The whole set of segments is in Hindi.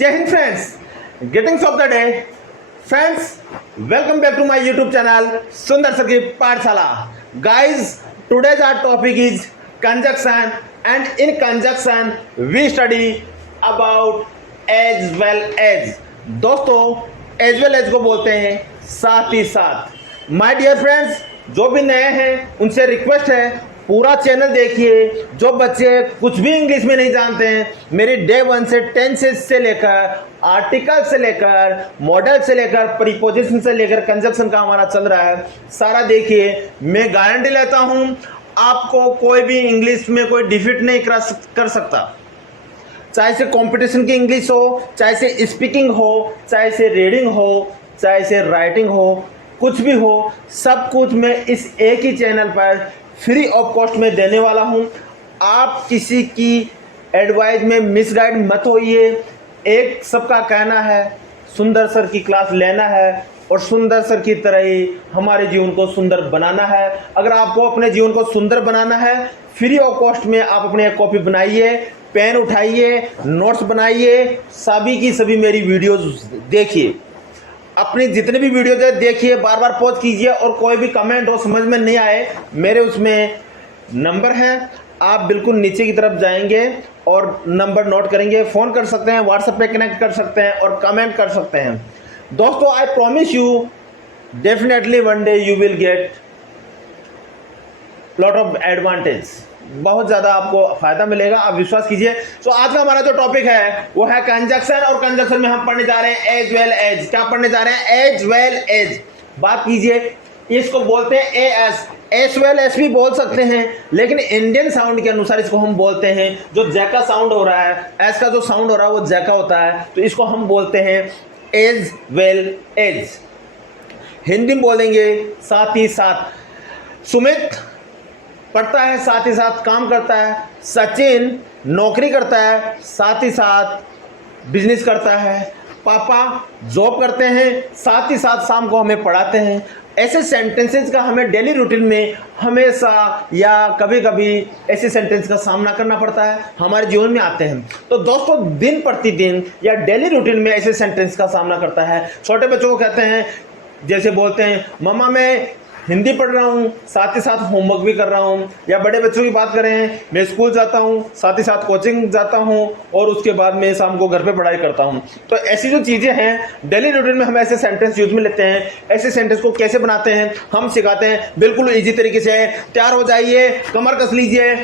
जय Hind friends, greetings of the day friends, welcome back to my YouTube channel Sundar sir की पाठशाला। Guys, today's our topic is conjunction and in conjunction we study about as well as. दोस्तों, एज वेल एज को बोलते हैं साथ ही साथ। माय डियर फ्रेंड्स, जो भी नए हैं उनसे रिक्वेस्ट है पूरा चैनल देखिए। जो बच्चे कुछ भी इंग्लिश में नहीं जानते हैं, मेरी डे 1 से टेंसेस से लेकर आर्टिकल से लेकर मॉडल से लेकर प्रीपोजिशन से लेकर कंजक्शन का हमारा चल रहा है, सारा देखिए। मैं गारंटी लेता हूं आपको कोई भी इंग्लिश में कोई डिफीट नहीं कर सकता। चाहे से कंपटीशन की इंग्लिश हो, चाहे से स्पीकिंग हो, चाहे से रीडिंग हो, चाहे से राइटिंग हो, कुछ भी हो, सब कुछ मैं इस एक ही चैनल पर फ्री ऑफ कॉस्ट में देने वाला हूं। आप किसी की एडवाइस में मिसगाइड मत होइए। एक सबका कहना है सुंदर सर की क्लास लेना है और सुंदर सर की तरह ही हमारे जीवन को सुंदर बनाना है। अगर आपको अपने जीवन को सुंदर बनाना है, फ्री ऑफ कॉस्ट में आप अपनी एक कॉपी बनाइए, पेन उठाइए, नोट्स बनाइए, सभी की सभी मेरी वीडियोस देखिए। अपनी जितने भी वीडियो देखिए, बार बार पॉज कीजिए और कोई भी कमेंट हो समझ में नहीं आए, मेरे उसमें नंबर हैं, आप बिल्कुल नीचे की तरफ जाएंगे और नंबर नोट करेंगे। फ़ोन कर सकते हैं, व्हाट्सएप पे कनेक्ट कर सकते हैं और कमेंट कर सकते हैं। दोस्तों, I promise you definitely one day you will get lot of advantage. बहुत ज़्यादा आपको फायदा मिलेगा, आप विश्वास कीजिए। तो आज का हमारा जो टॉपिक है वो है कंजक्शन, और कंजक्शन में हम पढ़ने जा रहे हैं एज वेल एज। क्या पढ़ने जा रहे हैं? As well as. बात कीजिए, इसको बोलते हैं एएस। एस वेल एस भी बोल सकते हैं, लेकिन इंडियन साउंड के अनुसार इसको हम बोलते हैं, जो जैका साउंड हो रहा है, एस का जो साउंड हो रहा है वो जैका होता है, तो इसको हम बोलते हैं एज वेल एज। हिंदी में बोलेंगे साथ ही साथ। सुमित पढ़ता है, साथ ही साथ काम करता है। सचिन नौकरी करता है, साथ ही साथ बिजनेस करता है। पापा जॉब करते हैं, साथ ही साथ शाम को हमें पढ़ाते हैं। ऐसे सेंटेंसेस का हमें डेली रूटीन में हमेशा या कभी कभी ऐसे सेंटेंस का सामना करना पड़ता है, हमारे जीवन में आते हैं। तो दोस्तों, दिन प्रतिदिन या डेली रूटीन में ऐसे सेंटेंस का सामना करता है। छोटे बच्चों को कहते हैं, जैसे बोलते हैं मम्मा मैं हिंदी पढ़ रहा हूँ, साथ ही साथ होमवर्क भी कर रहा हूँ। या बड़े बच्चों की बात करें, मैं स्कूल जाता हूँ, साथ ही साथ कोचिंग जाता हूँ और उसके बाद मैं शाम को घर पे पढ़ाई करता हूँ। तो ऐसी जो चीज़ें हैं डेली रूटीन में हम ऐसे सेंटेंस यूज में लेते हैं। ऐसे सेंटेंस को कैसे बनाते हैं हम सिखाते हैं, बिल्कुल ईजी तरीके से। तैयार हो जाइए, कमर कस लीजिए,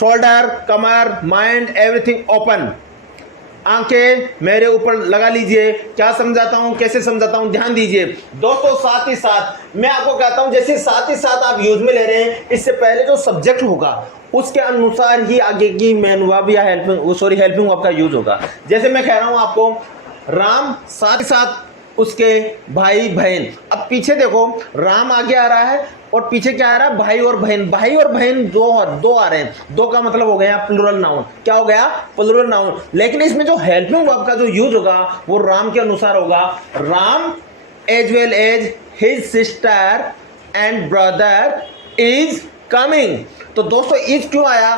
शोल्डर, कमर, माइंड, एवरीथिंग ओपन। आंखें मेरे ऊपर लगा लीजिए। क्या समझाता हूं, कैसे समझाता हूं, ध्यान दीजिए। दोस्तों, साथ ही साथ मैं आपको कहता हूं, जैसे साथ ही साथ आप यूज में ले रहे हैं, इससे पहले जो सब्जेक्ट होगा उसके अनुसार ही आगे की मेन वर्ब या हेल्पिंग वर्ब का यूज होगा। जैसे मैं कह रहा हूं आपको राम, साथ ही साथ उसके भाई बहन। अब पीछे देखो, राम आगे आ रहा है और पीछे क्या आ रहा है? भाई और बहन। भाई और बहन दो आ रहे हैं। दो का मतलब हो गया प्लूरल नाउन। क्या हो गया? Plural noun. लेकिन इसमें जो हेल्पिंग वर्ब का जो यूज होगा वो राम के अनुसार होगा। Ram as well as his sister and brother is coming. तो दोस्तों, इज क्यों आया?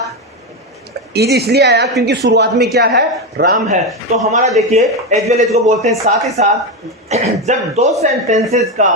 इज इसलिए आया क्योंकि शुरुआत में क्या है? राम है। तो हमारा देखिए, एज वेल एज को बोलते हैं साथ ही साथ। जब दो सेंटेंसेस का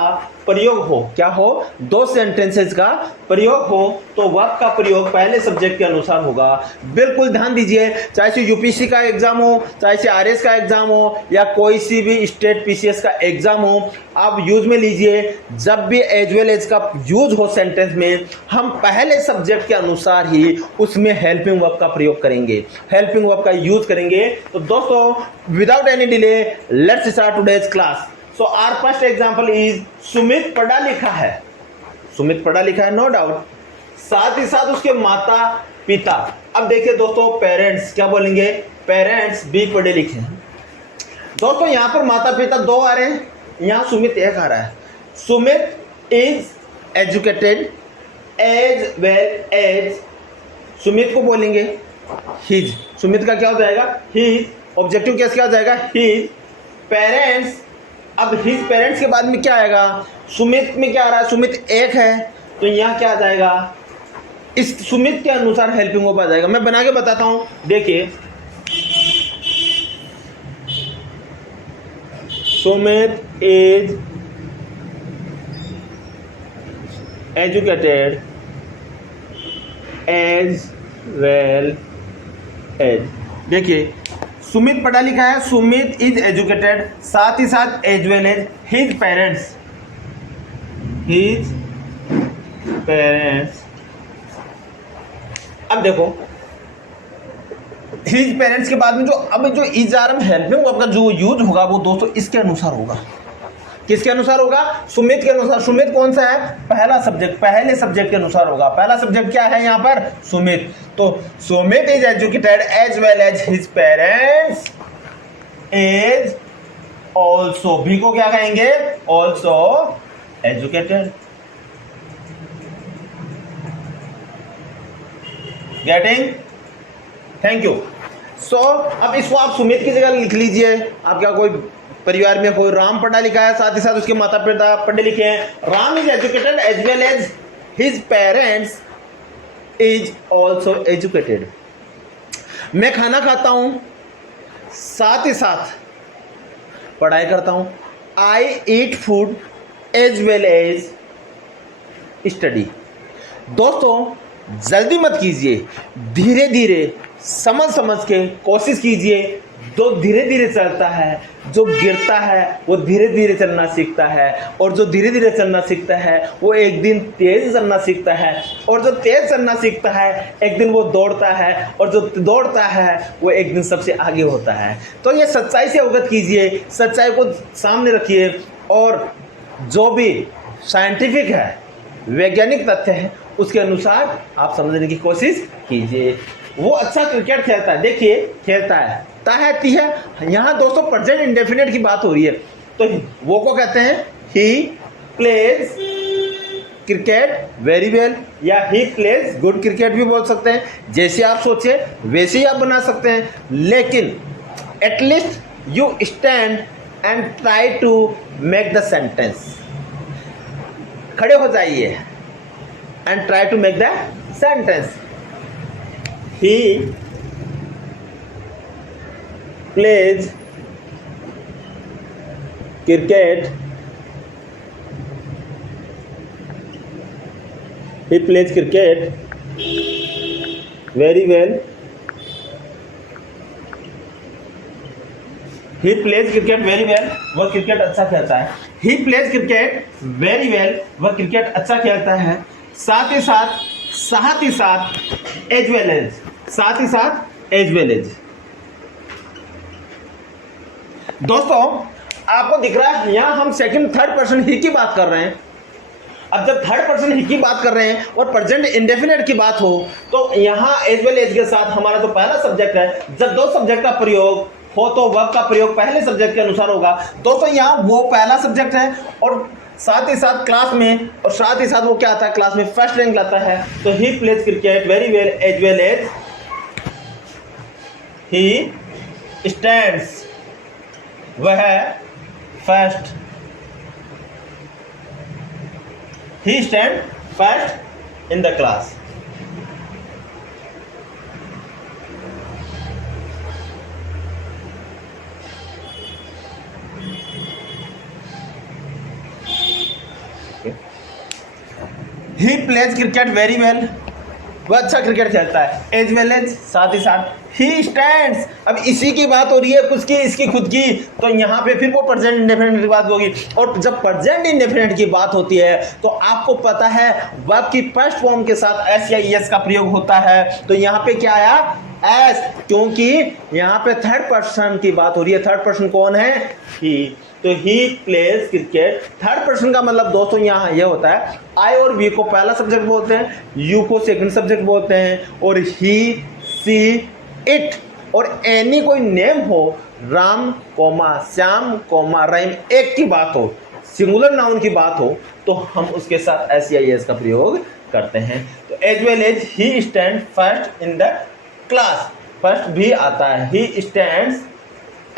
प्रयोग हो, क्या हो? दो सेंटेंसेस का प्रयोग हो तो वर्ब का प्रयोग पहले सब्जेक्ट के अनुसार होगा। बिल्कुल ध्यान दीजिए, चाहे से यूपीएससी का एग्जाम हो, चाहे से आरएस का एग्जाम हो या कोई सी भी स्टेट पीसीएस का एग्जाम हो, आप यूज में लीजिए। जब भी एज वेल एज का यूज हो सेंटेंस में, हम पहले सब्जेक्ट के अनुसार ही उसमें हेल्पिंग वर्ब का प्रयोग करेंगे, हेल्पिंग वर्ब का यूज करेंगे। तो दोस्तों, without any delay let's start today's class. So our first example is Sumit पढ़ा लिखा है। सुमित पढ़ा लिखा है, नो डाउट। साथ ही साथ उसके माता पिता। अब देखिए दोस्तों, पेरेंट्स क्या बोलेंगे? पेरेंट्स भी पढ़े लिखे हैं। दोस्तों, यहां पर माता पिता दो आ रहे हैं, यहां सुमित एक आ रहा है। Sumit is educated as well as, Sumit को बोलेंगे हिज। सुमित का क्या हो जाएगा? हिज। ऑब्जेक्टिव केस क्या हो जाएगा? His parents. अब हिज पेरेंट्स के बाद में क्या आएगा? सुमित में क्या आ रहा है? सुमित एक है, तो यहाँ क्या आ जाएगा? इस सुमित के अनुसार हेल्पिंग वर्ब आ जाएगा। मैं बना के बताता हूं, देखिए। Sumit is educated as well as. देखिए सुमित पढ़ा लिखा है, सुमित इज एजुकेटेड, साथ ही साथ as well as his parents अब देखो हिज पेरेंट्स के बाद में जो अब जो is R am helping verb का जो यूज होगा वो दोस्तों इसके अनुसार होगा। किसके अनुसार होगा? सुमित के अनुसार। सुमित कौन सा है? पहला सब्जेक्ट, पहले सब्जेक्ट के अनुसार होगा। पहला सब्जेक्ट क्या है यहाँ पर? सुमित। तो Sumit is educated as well as his parents is also, भी को क्या कहेंगे? Also educated. Getting? Thank you. So अब इसको आप सुमित की जगह लिख लीजिए। आप क्या कोई परिवार में कोई राम पढ़ा लिखा है, साथ ही साथ उसके माता पिता पढ़े लिखे हैं। Ram is educated as well as his parents is also educated. मैं खाना खाता हूं, साथ ही साथ पढ़ाई करता हूं। I eat food as well as study. दोस्तों जल्दी मत कीजिए, धीरे धीरे समझ समझ के कोशिश कीजिए। जो धीरे धीरे चलता है, जो गिरता है वो धीरे धीरे चलना सीखता है, और जो धीरे धीरे चलना सीखता है वो एक दिन तेज चलना सीखता है, और जो तेज चलना सीखता है एक दिन वो दौड़ता है, और जो दौड़ता है वो एक दिन सबसे आगे होता है। तो ये सच्चाई से अवगत कीजिए, सच्चाई को सामने रखिए, और जो भी साइंटिफिक है, वैज्ञानिक तथ्य है, उसके अनुसार आप समझने की कोशिश कीजिए। वो अच्छा क्रिकेट खेलता है, देखिए खेलता है, ती है। यहाँ दोस्तों प्रेजेंट इंडेफिनिट की बात हो रही है, तो वो को कहते हैं ही प्लेज क्रिकेट वेरी वेल, या ही प्लेज गुड क्रिकेट भी बोल सकते हैं। जैसे आप सोचे वैसे ही आप बना सकते हैं, लेकिन at least you stand and try to make the sentence. खड़े हो जाइए and try to make the sentence. He plays cricket. He plays cricket very well. He plays cricket very well. वह क्रिकेट अच्छा खेलता है। He plays cricket very well. वह क्रिकेट अच्छा खेलता है। साथ ही साथ एज वेल एज, साथ ही साथ एज वेल एज। दोस्तों आपको दिख रहा है यहां हम सेकंड थर्ड पर्सन ही की बात कर रहे हैं। अब जब थर्ड पर्सन ही की बात कर रहे हैं और प्रेजेंट इंडेफिनिट की बात हो, तो यहां एज वेल एज के साथ हमारा जो पहला सब्जेक्ट है, जब दो सब्जेक्ट का प्रयोग हो तो वर्ब का प्रयोग पहले सब्जेक्ट के अनुसार होगा। दोस्तों यहां वो पहला सब्जेक्ट है, और साथ ही साथ क्लास में, और साथ ही साथ वो क्या आता है? क्लास में फर्स्ट रैंक लाता है। तो he plays cricket very well as he stands, वह first, he stand first in the class. He plays cricket very well, वह अच्छा क्रिकेट खेलता है। एज वेल एज, साथ ही साथ ही स्टैंड्स। अब इसी की बात हो रही है, कुछ की इसकी खुद की, तो यहाँ पे फिर वो प्रेजेंट इंडेफिनिट की बात होगी। और जब प्रेजेंट इंडेफिनिट की बात होती है तो आपको पता है वर्ब की फर्स्ट फॉर्म के साथ एस या ईएस का प्रयोग होता है। तो यहाँ पे क्या आया? एस, क्योंकि यहाँ पे थर्ड पर्सन की बात हो रही है। थर्ड पर्सन कौन है? ही। तो he plays cricket. Third person का मतलब दोस्तों यहाँ यह होता है, आई और वी को पहला सब्जेक्ट बोलते हैं, यू को सेकंड सब्जेक्ट बोलते हैं, और ही, सी, इट और एनी कोई नेम हो, राम कोमा श्याम कोमा रहीम, एक की बात हो, सिंगुलर नाउन की बात हो, तो हम उसके साथ एस या एस का प्रयोग करते हैं। तो as well as he stand first in the class, first भी आता है। He stands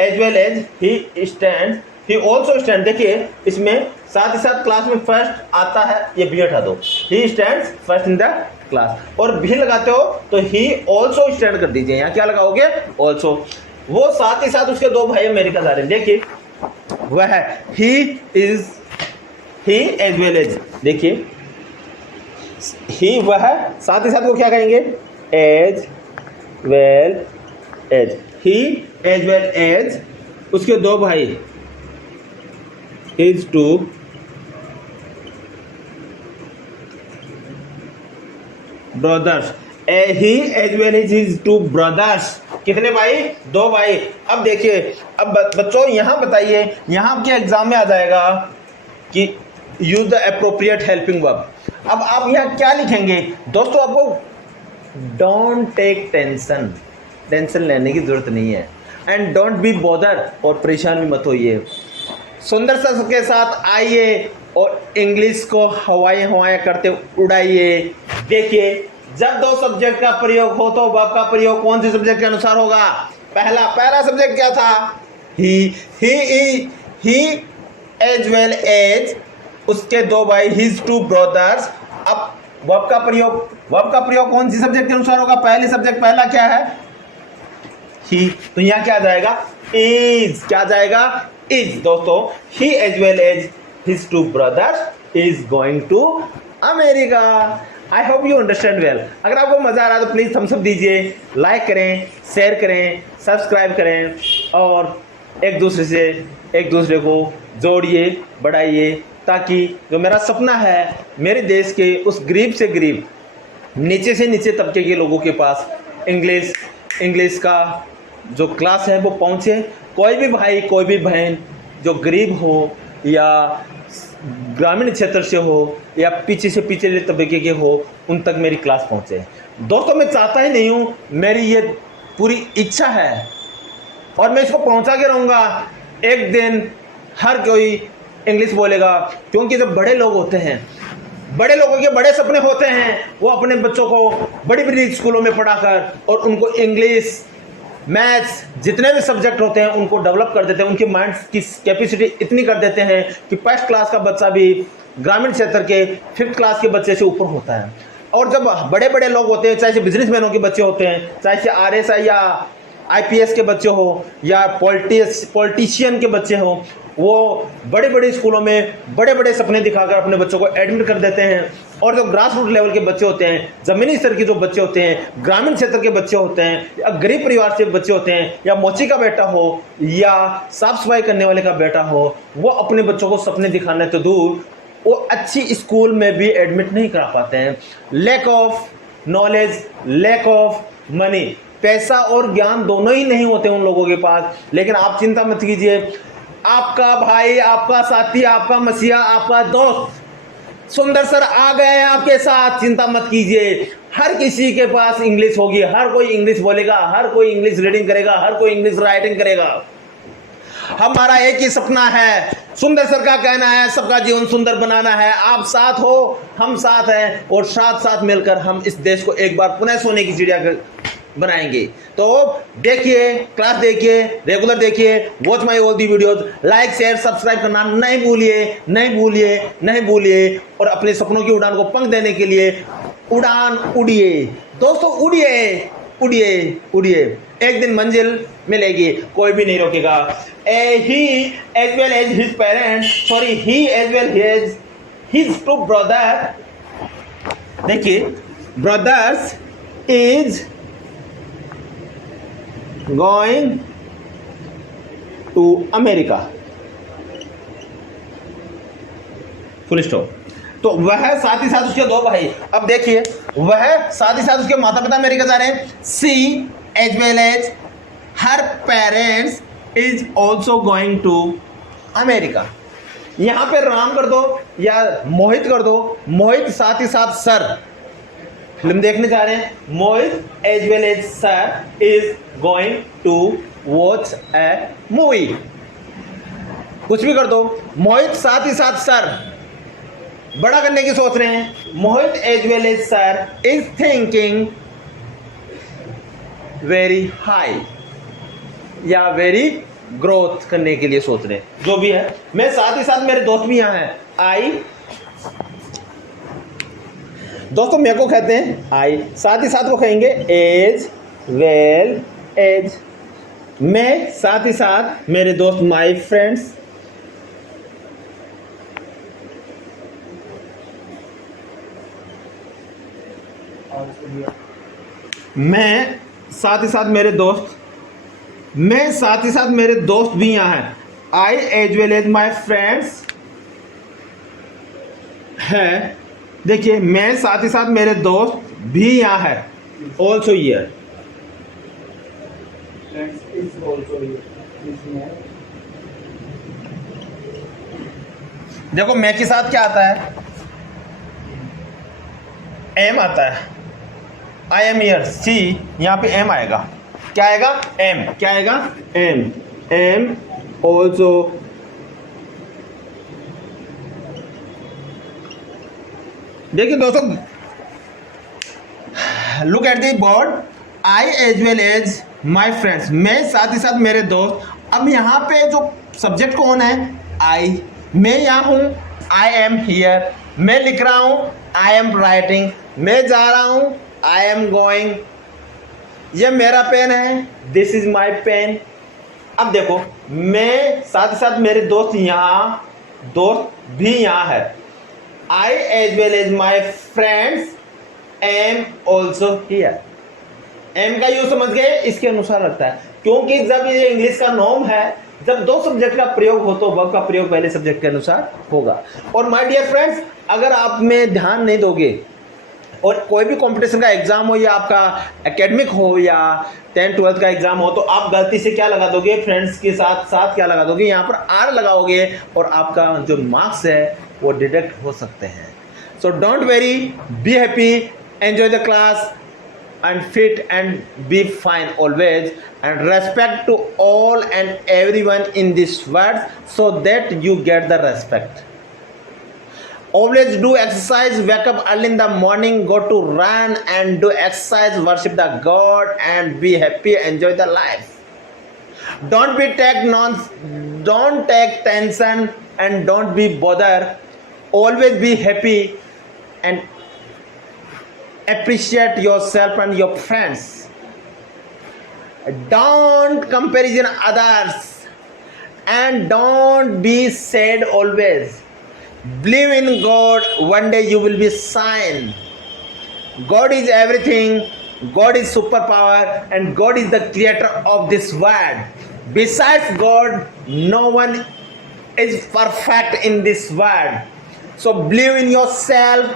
as well as he stand, he also stand. देखिए इसमें साथ ही साथ क्लास में फर्स्ट आता है, ये भी हटा दो। He stands first in the class, और भी लगाते हो तो ही ऑल्सो स्टैंड कर दीजिए। यहाँ क्या लगाओगे? ऑल्सो। वो साथ ही साथ उसके दो भाई अमेरिका जा रहे हैं। देखिए वह, he is, he as well as, देखिए ही वह, साथ ही साथ वो क्या कहेंगे, as well as, he as well as, उसके दो भाई, his two brothers, he as well as his two brothers, कितने भाई, दो भाई। अब देखिए, अब बच्चों यहां बताइए, यहां आपके एग्जाम में आ जाएगा कि use the appropriate helping verb. अब आप यहां क्या लिखेंगे दोस्तों, आपको डोंट टेक टेंशन, टेंशन लेने की जरूरत नहीं है, एंड डोंट बी बॉदर, और परेशान भी मत होइए, सुंदर सा के साथ आइए और इंग्लिश को हवाएं हवाएं करते उड़ाइए। देखिए, जब दो सब्जेक्ट का प्रयोग हो तो वर्ब का प्रयोग कौन से सब्जेक्ट के अनुसार होगा, पहला सब्जेक्ट क्या था, ही एज वेल एज, उसके दो भाई, हिज टू ब्रदर्स। अब वर्ब का प्रयोग कौन सी सब्जेक्ट के अनुसार होगा, पहले सब्जेक्ट पहला क्या है, ही, तो यहां क्या जाएगा, इज, क्या जाएगा, इज। दोस्तों, he as well as his two brothers is going to America. I hope you understand well. अगर आपको मजा आ रहा है तो प्लीज थम्स अप दीजिए, लाइक करें, शेयर करें, सब्सक्राइब करें, और एक दूसरे को जोड़िए, बढ़ाइए, ताकि जो मेरा सपना है मेरे देश के उस गरीब से गरीब, नीचे से नीचे तबके के लोगों के पास इंग्लिश का जो क्लास है वो पहुँचे। कोई भी भाई, कोई भी बहन जो गरीब हो या ग्रामीण क्षेत्र से हो या पीछे से पिछले तबके के हो, उन तक मेरी क्लास पहुँचे। दोस्तों, मैं चाहता ही नहीं हूँ, मेरी ये पूरी इच्छा है और मैं इसको पहुँचा के रहूँगा। एक दिन हर कोई इंग्लिश बोलेगा, क्योंकि जब बड़े लोग होते हैं, बड़े लोगों के बड़े सपने होते हैं, वो अपने बच्चों को बड़ी बड़ी स्कूलों में पढ़ाकर और उनको इंग्लिश, मैथ्स, जितने भी सब्जेक्ट होते हैं उनको डेवलप कर देते हैं, उनके माइंड की कैपेसिटी इतनी कर देते हैं कि फर्स्ट क्लास का बच्चा भी ग्रामीण क्षेत्र के 5th क्लास के बच्चे से ऊपर होता है। और जब बड़े बड़े लोग होते हैं, चाहे से बिजनेसमैनों के बच्चे होते हैं, चाहे से RSI या IPS के बच्चे हो या पॉलिटिशियन के बच्चे हो, वो बड़े बड़े स्कूलों में बड़े बड़े सपने दिखाकर अपने बच्चों को एडमिट कर देते हैं। और जो ग्रास रूट लेवल के बच्चे होते हैं, ज़मीनी स्तर के जो बच्चे होते हैं, ग्रामीण क्षेत्र के बच्चे होते हैं, या गरीब परिवार से बच्चे होते हैं, या मोची का बेटा हो या साफ सफाई करने वाले का बेटा हो, वो अपने बच्चों को सपने दिखाने तो दूर, वो अच्छी स्कूल में भी एडमिट नहीं करा पाते हैं। Lack of knowledge, lack of money, पैसा और ज्ञान दोनों ही नहीं होते उन लोगों के पास। लेकिन आप चिंता मत कीजिए, आपका भाई, आपका साथी, आपका मसीहा, आपका दोस्त सुंदर सर आ गए हैं आपके साथ। चिंता मत कीजिए, हर किसी के पास इंग्लिश होगी, हर कोई इंग्लिश बोलेगा, हर कोई इंग्लिश रीडिंग करेगा, हर कोई इंग्लिश राइटिंग करेगा। हमारा एक ही सपना है, सुंदर सर का कहना है सबका जीवन सुंदर बनाना है। आप साथ हो, हम साथ हैं, और साथ साथ मिलकर हम इस देश को एक बार पुनः सोने की चिड़िया बनाएंगे। तो देखिए, क्लास देखिए, रेगुलर देखिए, watch my all the videos, like share subscribe करना नहीं भूलिए। और अपने सपनों की उड़ान को पंख देने के लिए उड़ान उड़िए दोस्तों, उड़िए। एक दिन मंजिल मिलेगी, कोई भी नहीं रोकेगा। He as well as his parents, he as well as his two brother, देखिए brothers is going to America, full stop. तो वह साथ ही साथ उसके दो भाई, अब देखिए, वह साथ ही साथ उसके माता पिता अमेरिका जा रहे हैं। She as well as her parents is also going to America. यहां पे राम कर दो या मोहित कर दो, मोहित साथ ही साथ सर, फिल्म देखने जा रहे हैं। Mohit as well as sir is going to watch a movie, कुछ भी कर दो। मोहित साथ ही साथ सर, बड़ा करने की सोच रहे हैं। Mohit as well as sir is thinking very high या वेरी ग्रोथ करने के लिए सोच रहे हैं, जो भी है। मैं साथ ही साथ मेरे दोस्त भी यहां हैं। आई, दोस्तों मेरे को कहते हैं आई, साथ ही साथ वो कहेंगे एज वेल एज। मैं साथ ही साथ मेरे दोस्त, माई फ्रेंड्स मैं साथ ही साथ मेरे दोस्त, मैं साथ ही साथ मेरे दोस्त भी यहाँ हैं। I as well as my friends है। देखिए, मैं साथ ही साथ मेरे दोस्त भी यहाँ है, ऑल्सो हियर। देखो, मैं के साथ क्या आता है, एम आता है। आई एम हियर, सी, यहाँ पे एम आएगा। क्या आएगा, एम। क्या आएगा, एम। M also. देखिए दोस्तों, look at the board. I as well as my friends, मैं साथ ही साथ मेरे दोस्त। अब यहाँ पे जो सब्जेक्ट कौन है, आई। मैं यहाँ हूँ, आई एम हियर। मैं लिख रहा हूँ, आई एम राइटिंग। मैं जा रहा हूँ, आई एम गोइंग। ये मेरा पेन है, दिस इज माई पेन। अब देखो, मैं साथ ही साथ मेरे दोस्त यहाँ, दोस्त भी यहाँ है। I as well as my friends am also here. Am का यूज समझ गए, इसके अनुसार लगता है, क्योंकि जब ये इंग्लिश का नॉर्म है, जब दो सब्जेक्ट का प्रयोग हो तो वर्ब का प्रयोग पहले सब्जेक्ट के अनुसार होगा। और माय डियर फ्रेंड्स, अगर आप में ध्यान नहीं दोगे और कोई भी कंपटीशन का एग्जाम हो या आपका एकेडमिक हो या 10th-12th का एग्जाम हो, तो आप गलती से क्या लगा दोगे, फ्रेंड्स के साथ साथ क्या लगा दोगे, यहाँ पर आर लगाओगे और आपका जो मार्क्स है वो डिडक्ट हो सकते हैं। So don't very, be happy, enjoy the class and fit and be fine always, and respect to all and everyone in this world so that you get the respect. Always do exercise, wake up early in the morning, go to run and do exercise, worship the God and be happy, enjoy the life. Don't take tension and don't be bothered. Always be happy and appreciate yourself and your friends. Don't comparison others and don't be sad always. Believe in God, one day you will be shine. God is everything, God is superpower, and God is the creator of this world. Besides God, no one is perfect in this world. So believe in yourself,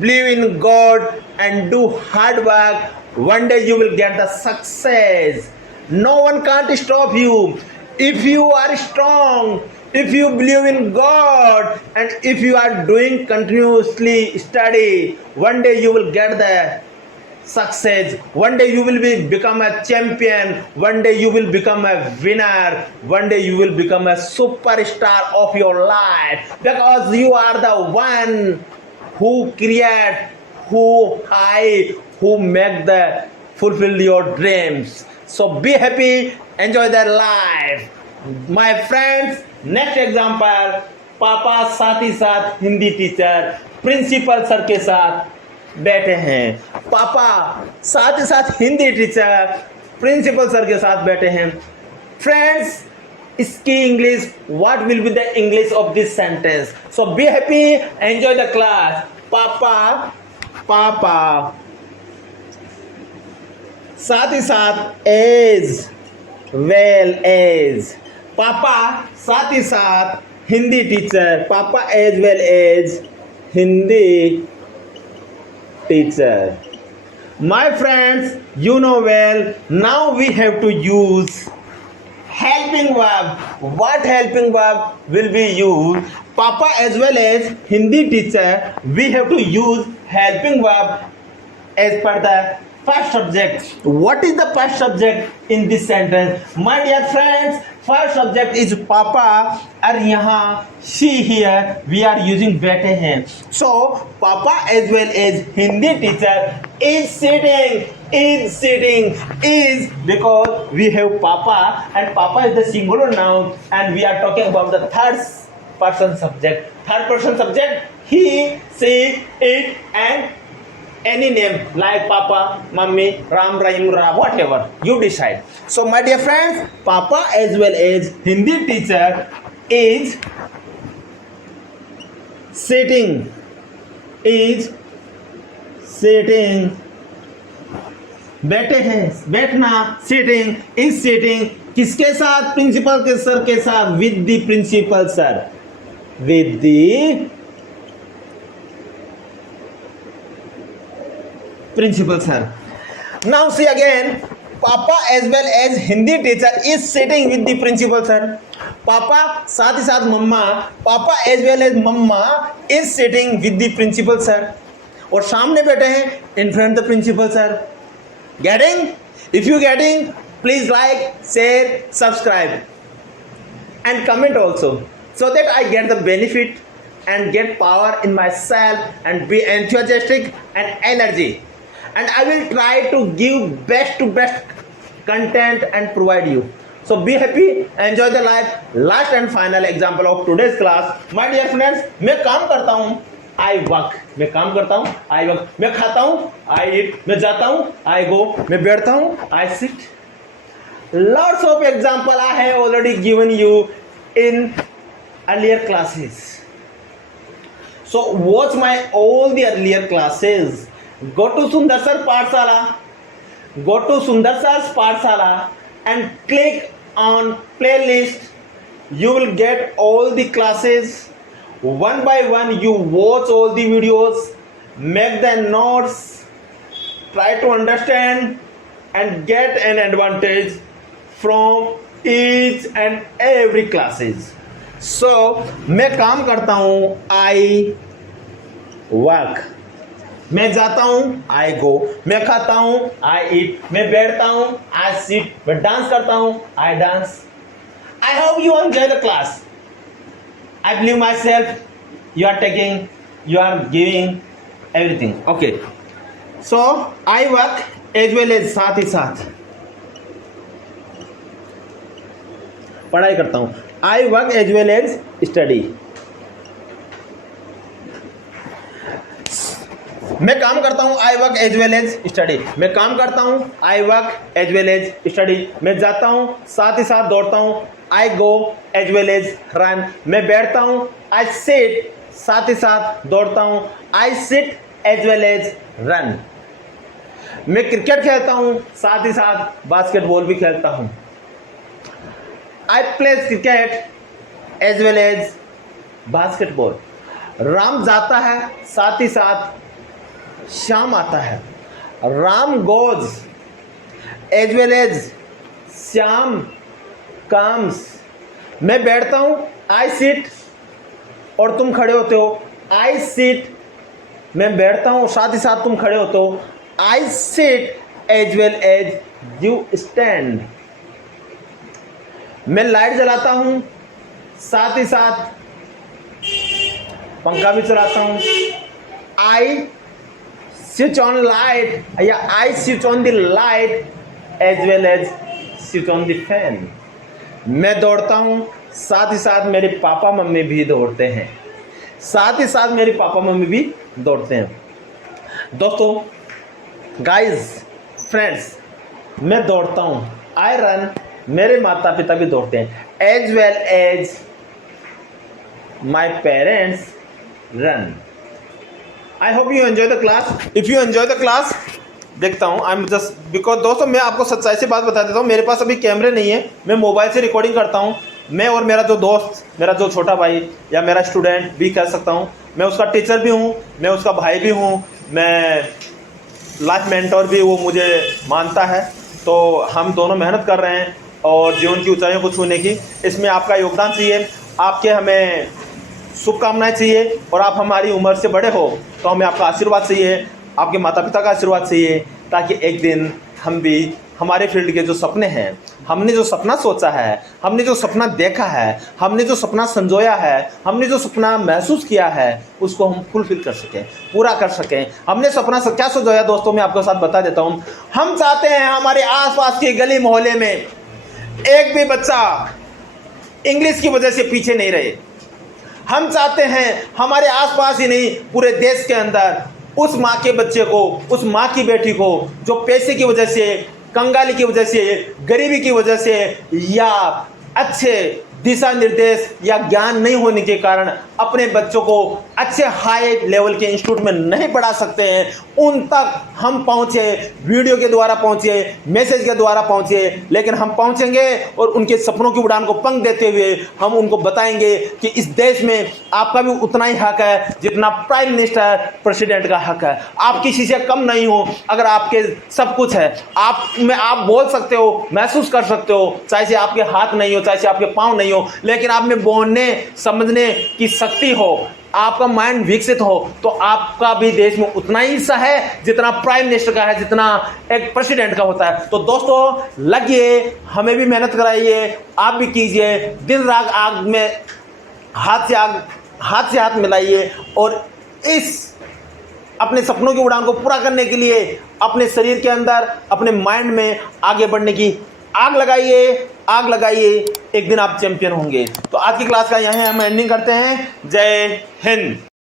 believe in God, and do hard work. One day you will get the success. No one can't stop you if you are strong, if you believe in God, and if you are doing continuously study. One day you will get the success. One day you will become a champion. One day you will become a winner. One day you will become a superstar of your life, because you are the one who create, who high, who make the fulfill your dreams. So be happy, enjoy their life. My friends, next example, पापा साथ ही साथ हिंदी टीचर प्रिंसिपल सर के साथ बैठे हैं। पापा साथ ही साथ हिंदी टीचर प्रिंसिपल सर के साथ बैठे हैं। फ्रेंड्स, इसकी English, what will be the English of this sentence? So be happy, enjoy the class. पापा साथ ही साथ एज वेल एज, पापा साथ ही साथ हिंदी टीचर, पापा as well as Hindi teacher. My friends, you know well, now we have to use helping verb. What helping verb will be used? Papa as well as Hindi teacher, we have to use helping verb as per the first subject. What is the first subject in this sentence? My dear friends, first subject is Papa, और यहाँ she here we are using बैठे हैं. So Papa as well as Hindi teacher is sitting is because we have Papa, and Papa is the singular noun, and we are talking about the third person subject. Third person subject, he, she, it, and any name like Papa, Mummy, Ram, Rahim, Ra, whatever you decide. So my dear friends, Papa as well as Hindi teacher is sitting बैठे हैं, बैठना, सिटिंग, इज सिटिंग, किसके साथ? प्रिंसिपल के सर के साथ, with the principal sir, with the principal sir. Now see again, Papa as well as Hindi teacher is sitting with the principal sir. पापा साथ ही साथ मम्मा, पापा एज वेल एज मम्मा is sitting with the principal sir, और सामने बैठे हैं in front the principal sir. Getting? If you getting, please like, share, subscribe and comment also, so that I get the benefit and get power in myself and be enthusiastic and energy, and I will try to give best to best content and provide you. So be happy, enjoy the life. Last and final example of today's class, my dear friends, मैं काम करता हूँ, I work, मैं काम करता हूँ, I work, मैं खाता हूँ, I eat, मैं जाता हूँ, I go, मैं बैठता हूँ, I sit. Lots of example I have already given you in earlier classes. So watch my all the earlier classes. Go to Sundar Sir Pathshala, go to Sundar Sir's Pathshala and click on playlist. You will get all the classes one by one. You watch all the videos, make the notes, try to understand and get an advantage from each and every classes. So मैं काम करता हूँ, I work, मैं जाता हूँ, I go, मैं खाता हूँ, I eat, मैं बैठता हूँ, I sit, मैं डांस करता हूँ, I dance. I hope you enjoy the class. I believe myself, you are taking, you are giving everything. Okay. So I work as well as साथ ही साथ पढ़ाई करता हूँ. I work as well as study. मैं काम करता हूँ, I work as well as study. मैं काम करता हूँ, I work as well as study. मैं जाता हूँ, साथ ही साथ दौड़ता हूँ, I go as well as run. मैं बैठता हूँ, I sit, साथ ही साथ दौड़ता हूँ, I sit as well as run. मैं क्रिकेट खेलता हूँ, साथ ही साथ बास्केटबॉल भी खेलता हूँ. I play cricket as well as basketball. Ram जाता है, साथ ही साथ श्याम आता है. Ram goes as well as Shyam comes. मैं बैठता हूँ, I sit, और तुम खड़े होते हो, I sit. मैं बैठता हूँ, साथ ही साथ तुम खड़े होते हो, I sit as well as you stand. मैं लाइट जलाता हूँ, साथ ही साथ पंखा भी चलाता हूँ. I switch on light या I switch on the light as well as switch on the fan. मैं दौड़ता हूँ, साथ ही साथ मेरे पापा मम्मी भी दौड़ते हैं. साथ ही साथ मेरे पापा मम्मी भी दौड़ते हैं. दोस्तों, गाइस, फ्रेंड्स, मैं दौड़ता हूँ, I run. मेरे माता पिता भी दौड़ते हैं, as well as my parents run. I hope you enjoy the class. If you enjoy the class, देखता हूँ, I'm just because दोस्तों मैं आपको सच्चाई से बात बता देता हूँ, मेरे पास अभी कैमरे नहीं है, मैं मोबाइल से रिकॉर्डिंग करता हूँ. मैं और मेरा जो दोस्त, मेरा जो छोटा भाई या मेरा स्टूडेंट भी कह सकता हूँ, मैं उसका टीचर भी हूँ, मैं उसका भाई भी हूँ, मैं लाइफ मेंटोर भी, वो मुझे मानता है. तो हम दोनों मेहनत कर रहे हैं और जीवन की ऊंचाइयों को छूने की. इसमें आपका योगदान चाहिए, आपके हमें शुभकामनाएं चाहिए, और आप हमारी उम्र से बड़े हो तो हमें आपका आशीर्वाद चाहिए, आपके माता पिता का आशीर्वाद चाहिए, ताकि एक दिन हम भी हमारे फील्ड के जो सपने हैं, हमने जो सपना सोचा है, हमने जो सपना देखा है, हमने जो सपना संजोया है, हमने जो सपना महसूस किया है, उसको हम फुलफिल कर सकें, पूरा कर सकें. हमने सपना क्या संजोया दोस्तों, मैं आपके साथ बता देता हूँ. हम चाहते हैं हमारे आसपास के गली मोहल्ले में एक भी बच्चा इंग्लिश की वजह से पीछे नहीं रहे. हम चाहते हैं हमारे आसपास ही नहीं, पूरे देश के अंदर उस माँ के बच्चे को, उस माँ की बेटी को जो पैसे की वजह से, कंगाली की वजह से, गरीबी की वजह से या अच्छे दिशा निर्देश या ज्ञान नहीं होने के कारण अपने बच्चों को अच्छे हाई लेवल के इंस्टीट्यूट में नहीं पढ़ा सकते हैं, उन तक हम पहुंचे, वीडियो के द्वारा पहुंचे, मैसेज के द्वारा पहुंचे। लेकिन हम पहुंचेंगे और उनके सपनों की उड़ान को पंख देते हुए हम उनको बताएंगे कि इस देश में आपका भी उतना ही हक है जितना प्राइम मिनिस्टर प्रेसिडेंट का हक है। आप किसी से कम नहीं हो अगर आपके सब कुछ है। आप बोल सकते हो, महसूस कर सकते हो, चाहे से आपके हाथ नहीं हो, चाहे से आपके पाँव नहीं हो, लेकिन आप में बोलने समझने की शक्ति हो, आपका माइंड विकसित हो, तो आपका भी देश में उतना ही हिस्सा है जितना प्राइम मिनिस्टर का है, जितना एक प्रेसिडेंट का होता है। तो दोस्तों लगिए, हमें भी मेहनत कराइए, आप भी कीजिए, दिन रात आग में हाथ से हाथ मिलाइए और इस अपने सपनों की उड़ान को पूरा करने के लिए अपने शरीर के अंदर, अपने माइंड में आगे बढ़ने की आग लगाइए। एक दिन आप चैंपियन होंगे। तो आज की क्लास का यहाँ हम एंडिंग करते हैं। जय हिंद।